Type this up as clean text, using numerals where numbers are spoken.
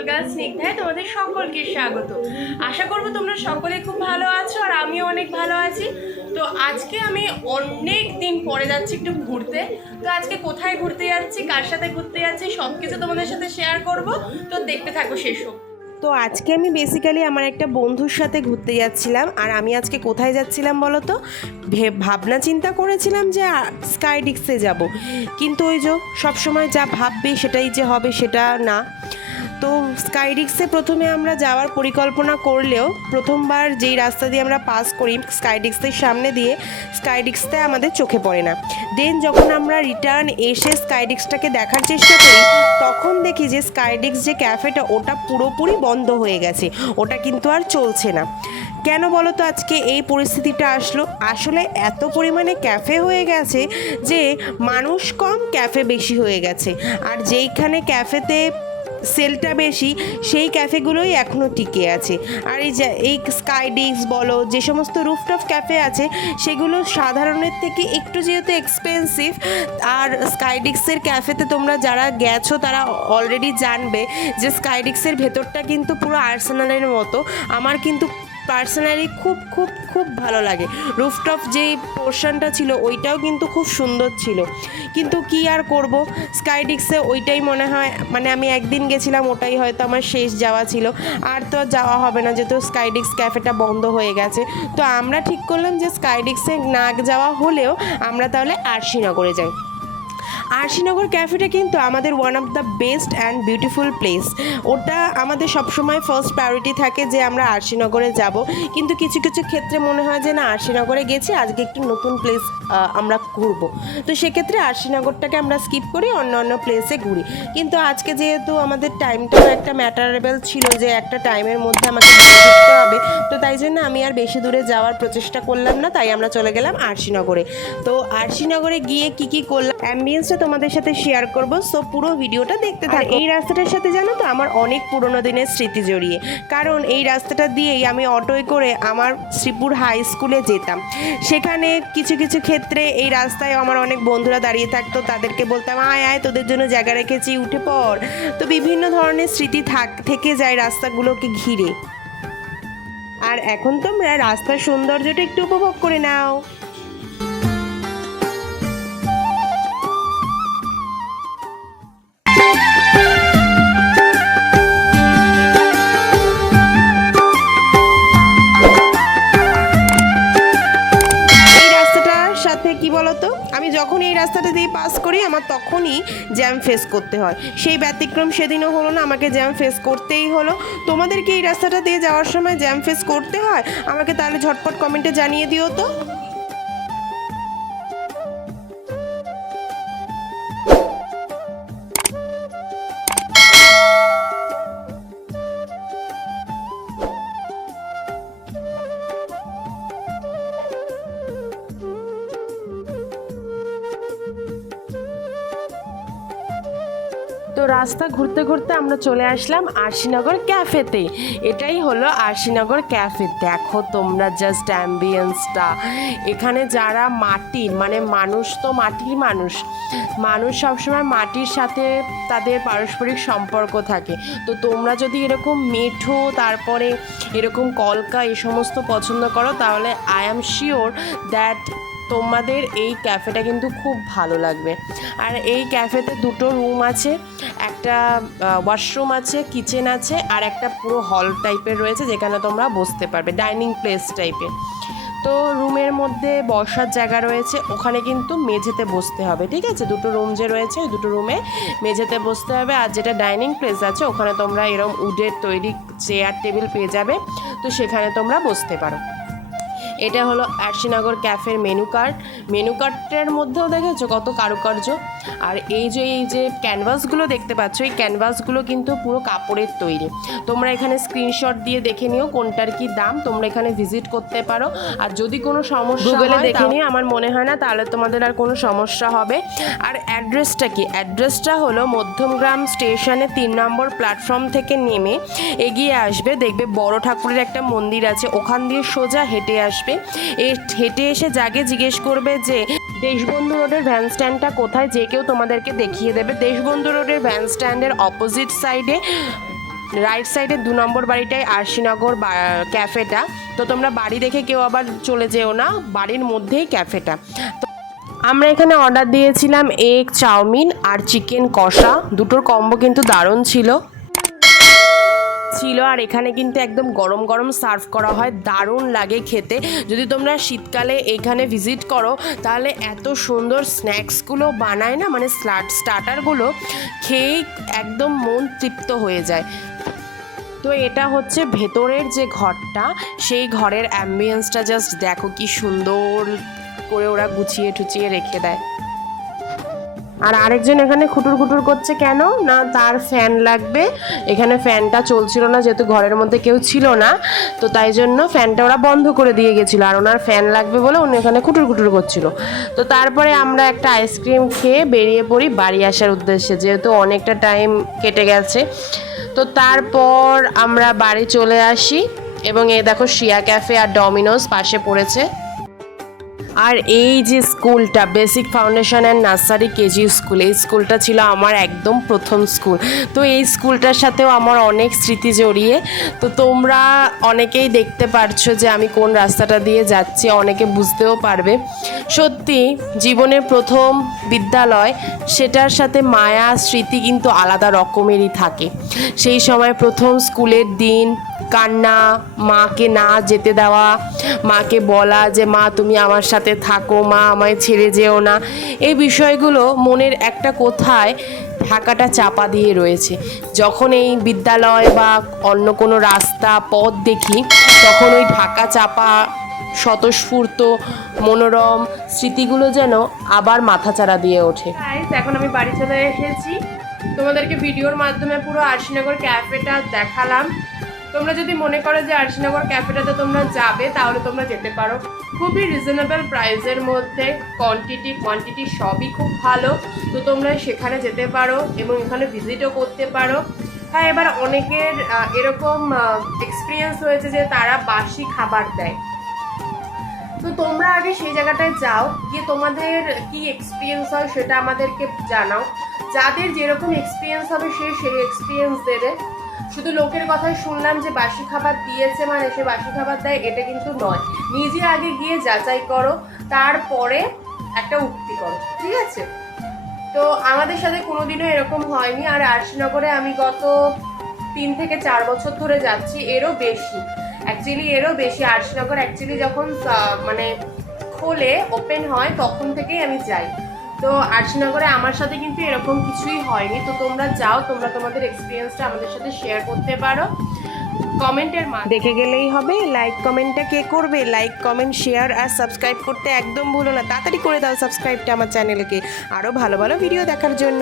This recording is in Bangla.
ট্রাভেল গার্ল স্নিগ্ধায় তোমাদের সকলকে স্বাগত। আশা করবো তোমরা সকলে খুব ভালো আছো আর আমিও অনেক ভালো আছি। তো আজকে আমি অনেক দিন পরে যাচ্ছি একটু ঘুরতে। তো আজকে কোথায় ঘুরতে যাচ্ছি, কার সাথে ঘুরতে যাচ্ছি, সব কিছু তোমাদের সাথে শেয়ার করব। তো দেখতে থাকো শেষ অবধি। তো আজকে আমি বেসিক্যালি আমার একটা বন্ধুর সাথে ঘুরতে যাচ্ছিলাম। আর আমি আজকে কোথায় যাচ্ছিলাম বলো তো, ভাবনা চিন্তা করেছিলাম যে স্কাইডিক্সে যাব, কিন্তু ওই যে সবসময় যা ভাববে সেটাই যে হবে সেটা না। তো স্কাইডিক্সে প্রথমে আমরা যাওয়ার পরিকল্পনা করলেও প্রথমবার যেই রাস্তা দিয়ে আমরা পাস করি স্কাইডিক্সের সামনে দিয়ে, স্কাইডিক্সতে আমাদের চোখে পড়ে না। দেন যখন আমরা রিটার্ন এসে স্কাইডিক্সটাকে দেখার চেষ্টা করি, তখন দেখি যে স্কাইডিক্স যে ক্যাফেটা ওটা পুরোপুরি বন্ধ হয়ে গেছে, ওটা কিন্তু আর চলছে না। কেন বলো তো আজকে এই পরিস্থিতিটা আসলো? আসলে এত পরিমাণে ক্যাফে হয়ে গেছে যে মানুষ কম, ক্যাফে বেশি হয়ে গেছে। আর যেইখানে ক্যাফেতে সেলটা বেশি সেই ক্যাফেগুলোই এখনও টিকে আছে। আর এই স্কাইডিক্স বলো, যে সমস্ত রুফটপ ক্যাফে আছে সেগুলো সাধারণের থেকে একটু যেহেতু এক্সপেন্সিভ। আর স্কাইডিক্সের ক্যাফেতে তোমরা যারা গেছো তারা অলরেডি জানবে যে স্কাইডিক্সের ভেতরটা কিন্তু পুরো আর্সেনালের মতো। আমার কিন্তু পার্সোনালি খুব খুব খুব ভালো লাগে। রুফটপ যেই পোর্শনটা ছিল ওইটাও কিন্তু খুব সুন্দর ছিল, কিন্তু কি আর করব, স্কাইডিক্সে ওইটাই মনে হয়, মানে আমি একদিন গেছিলাম, ওটাই হয়তো আমার শেষ যাওয়া ছিল। আর তো যাওয়া হবে না যেহেতু স্কাইডিক্স ক্যাফেটা বন্ধ হয়ে গেছে। তো আমরা ঠিক করলাম যে স্কাইডিক্সে না যাওয়া হলেও আমরা তাহলে আরশিনগরে যাই। আরশিনগর ক্যাফেটা কিন্তু আমাদের one of the best and beautiful place. ওটা আমাদের সবসময় ফার্স্ট প্রায়োরিটি থাকে যে আমরা আরশিনগরে যাব, কিন্তু কিছু কিছু ক্ষেত্রে মনে হয় যে না, আরশিনগরে গেছি, আজকে একটু নতুন প্লেস আমরা ঘুরবো। তো সেক্ষেত্রে আরশিনগরটাকে আমরা স্কিপ করি, অন্য অন্য প্লেসে ঘুরি। কিন্তু আজকে যেহেতু আমাদের টাইমটাও একটা ম্যাটারেবল ছিল যে একটা টাইমের মধ্যে আমাকে ঘুরতে হবে, তো তাই জন্য আমি আর বেশি দূরে যাওয়ার প্রচেষ্টা করলাম না, তাই আমরা চলে গেলাম আরশিনগরে। তো আরশিনগরে গিয়ে কি করলাম অ্যাম্বিয়েন্সটা তোমাদের সাথে শেয়ার করব, সো পুরো ভিডিওটা দেখতে থাকো। এই রাস্তাটার সাথে জানো তো আমার অনেক পুরোনো দিনের স্মৃতি জড়িয়ে, কারণ এই রাস্তাটা দিয়েই আমি অটোয় করে আমার শ্রীপুর হাই স্কুলে যেতাম। সেখানে কিছু কিছু ক্ষেত্রে এই রাস্তায় আমার অনেক বন্ধুরা দাঁড়িয়ে থাকতো, তাদেরকে বলতাম আয় আয় তোদের জন্য জায়গা রেখেছি, উঠে পড়। তো বিভিন্ন ধরনের স্মৃতি থেকে যায় রাস্তাগুলোকে ঘিরে। আর এখন তোমরা রাস্তার সৌন্দর্যটা একটু উপভোগ করে নাও। কি বলতো, আমি যখন এই রাস্তাটা দিয়ে পাস করি আমার তখনই জ্যাম ফেস করতে হয়। সেই ব্যতিক্রম সেদিনও হলো না, আমাকে জ্যাম ফেস করতেই হলো। তোমাদেরকে এই রাস্তাটা দিয়ে যাওয়ার সময় জ্যাম ফেস করতে হয়? আমাকে তাহলে ঝটপট কমেন্টে জানিয়ে দিও তো। তো রাস্তা ঘুরতে ঘুরতে আমরা চলে আসলাম আরশিনগর ক্যাফেতে। এটাই হলো আরশিনগর ক্যাফে। দেখো তোমরা জাস্ট অ্যাম্বিয়েন্সটা। এখানে যারা মাটির, মানে মানুষ তো মাটির মানুষ সবসময় মাটির সাথে তাদের পারস্পরিক সম্পর্ক থাকে। তো তোমরা যদি এরকম মেঠো, তারপরে এরকম কলকা এই সমস্ত পছন্দ করো, তাহলে আই অ্যাম শিওর দ্যাট তোমাদের এই ক্যাফেটা কিন্তু খুব ভালো লাগবে। আর এই ক্যাফেতে দুটো রুম আছে, একটা ওয়াশরুম আছে, কিচেন আছে, আর একটা পুরো হল টাইপের রয়েছে যেখানে তোমরা বসতে পারবে, ডাইনিং প্লেস টাইপের। তো রুমের মধ্যে বসার জায়গা রয়েছে, ওখানে কিন্তু মেঝেতে বসতে হবে, ঠিক আছে? দুটো রুম যে রয়েছে ওই দুটো রুমে মেঝেতে বসতে হবে। আর যেটা ডাইনিং প্লেস আছে ওখানে তোমরা এরকম উডের তৈরি চেয়ার টেবিল পেয়ে যাবে, তো সেখানে তোমরা বসতে পারো। এটা হলো আরশিনগর ক্যাফের মেনু কার্ডটার মধ্যেও দেখেছো কত কারুকার্য। আর এই যে ক্যানভাসগুলো দেখতে পাচ্ছ, এই ক্যানভাসগুলো কিন্তু পুরো কাপড়ের তৈরি। তোমরা এখানে স্ক্রিনশট দিয়ে দেখে নিও কোনটার কি দাম, তোমরা এখানে ভিজিট করতে পারো। আর যদি কোনো সমস্যা গুগলে দেখে নিও, আমার মনে হয় না তাহলে তোমাদের আর কোনো সমস্যা হবে। আর অ্যাড্রেসটা কি? অ্যাড্রেসটা হলো মধ্যমগ্রাম স্টেশনে 3 নম্বর প্ল্যাটফর্ম থেকে নেমে এগিয়ে আসবে, দেখবে বড় ঠাকুরের একটা মন্দির আছে, ওখান দিয়ে সোজা হেঁটে আসবে। হেঁটে এসে যাকে জিজ্ঞেস করবে যে দেশবন্ধু রোডের ভ্যান স্ট্যান্ডটা কোথায়, যে কেউ তোমাদেরকে দেখিয়ে দেবে। দেশবন্ধু রোডের ভ্যান স্ট্যান্ডের অপোজিট সাইডে রাইট সাইডে 2 নম্বর বাড়িটাই আরশিনগর ক্যাফেটা। তো তোমরা বাড়ি দেখে কেউ আবার চলে যেও না, বাড়ির মধ্যেই ক্যাফেটা। তো আমরা এখানে অর্ডার দিয়েছিলাম এগ চাউমিন আর চিকেন কষা, দুটোর কম্বো কিন্তু দারুণ ছিল। আর এখানে কিন্তু একদম গরম গরম সার্ভ করা হয়, দারুণ লাগে খেতে। যদি তোমরা শীতকালে এখানে ভিজিট করো তাহলে এত সুন্দর স্ন্যাক্সগুলো বানায় না, মানে স্টার্টারগুলো খেয়েই একদম মন তৃপ্ত হয়ে যায়। তো এটা হচ্ছে ভেতরের যে ঘরটা, সেই ঘরের অ্যাম্বিয়েন্সটা জাস্ট দেখো কি সুন্দর করে ওরা গুছিয়ে টুচিয়ে রেখে দেয়। আর আরেকজন এখানে খুটুর খুটুর করছে কেন না, তার ফ্যান লাগবে। এখানে ফ্যানটা চলছিল না যেহেতু ঘরের মধ্যে কেউ ছিল না, তো তাই জন্য ফ্যানটা ওরা বন্ধ করে দিয়ে গেছিলো, আর ওনার ফ্যান লাগবে বলে উনি এখানে খুটুর খুটুর করছিল। তো তারপরে আমরা একটা আইসক্রিম খেয়ে বেরিয়ে পড়ি বাড়ি আসার উদ্দেশ্যে, যেহেতু অনেকটা টাইম কেটে গেছে। তো তারপর আমরা বাড়ি চলে আসি এবং এই দেখো শিয়া ক্যাফে আর ডমিনোস পাশে পড়েছে। আর এই যে স্কুলটা, basic foundation and nursery KG school, এই স্কুলটা ছিল আমার একদম প্রথম স্কুল। তো এই স্কুলটার সাথেও আমার অনেক স্মৃতি জড়িয়ে। তো তোমরা অনেকেই দেখতে পারছো যে আমি কোন রাস্তাটা দিয়ে যাচ্ছি, অনেকে বুঝতেও পারবে। সত্যি জীবনের প্রথম বিদ্যালয়, সেটার সাথে মায়া স্মৃতি কিন্তু আলাদা রকমেরই থাকে। সেই সময় প্রথম স্কুলের দিন, কান্না, মাকে না যেতে দেওয়া, মাকে বলা যে মা তুমি আমার সাথে থাকো, মা আমায় ছেড়ে যেও না, এই বিষয়গুলো মনের একটা কোথায় ঢাকাটা চাপা দিয়ে রয়েছে। যখন এই বিদ্যালয় বা অন্য কোনো রাস্তা পথ দেখি, তখন ওই ঢাকা চাপা স্বতঃস্ফূর্ত মনোরম স্মৃতিগুলো যেন আবার মাথাচাড়া দিয়ে ওঠে। এখন আমি বাড়ি চলে এসেছি, তোমাদেরকে ভিডিওর মাধ্যমে পুরো আরশিনগর ক্যাফেটা দেখালাম। তোমরা যদি মনে করো যে আরশিনগর ক্যাফেটাতে তোমরা যাবে, তাহলে তোমরা যেতে পারো। খুবই রিজনেবল প্রাইসের মধ্যে, কোয়ান্টিটি সবই খুব ভালো। তো তোমরা সেখানে যেতে পারো এবং এখানে ভিজিটও করতে পারো। হ্যাঁ, এবার অনেকের এরকম এক্সপিরিয়েন্স হয়েছে যে তারা বাসি খাবার দেয়। তো তোমরা আগে সেই জায়গাটায় যাও, গিয়ে তোমাদের কি এক্সপিরিয়েন্স হয় সেটা আমাদেরকে জানাও। যাদের যেরকম এক্সপিরিয়েন্স হবে সেই এক্সপিরিয়েন্স দেবে। শুধু লোকের কথাই শুনলাম যে বাসি খাবার দিয়েছে মানে সে বাসি খাবার দেয়, এটা কিন্তু নয়। নিজে আগে গিয়ে যাচাই করো, তারপরে একটা উক্তি করো, ঠিক আছে? তো আমাদের সাথে কোনোদিনও এরকম হয়নি। আর আরশিনগরে আমি গত 3 থেকে 4 বছর ধরে যাচ্ছি, এরও বেশি। আরশিনগর অ্যাকচুয়ালি যখন মানে খোলে, ওপেন হয়, তখন থেকেই আমি যাই। তো আরশিনগরে আমার সাথে কিন্তু এরকম কিছুই হয়নি। তো তোমরা যাও, তোমরা তোমাদের এক্সপিরিয়েন্সটা আমাদের সাথে শেয়ার করতে পারো কমেন্টের মাধ্যমে। দেখে গেলেই হবে, লাইক কমেন্টটা কে করবে? লাইক কমেন্ট শেয়ার আর সাবস্ক্রাইব করতে একদম ভুলো না, তাড়াতাড়ি করে দাও সাবস্ক্রাইবটা আমার চ্যানেলকে, আরও ভালো ভালো ভিডিও দেখার জন্য।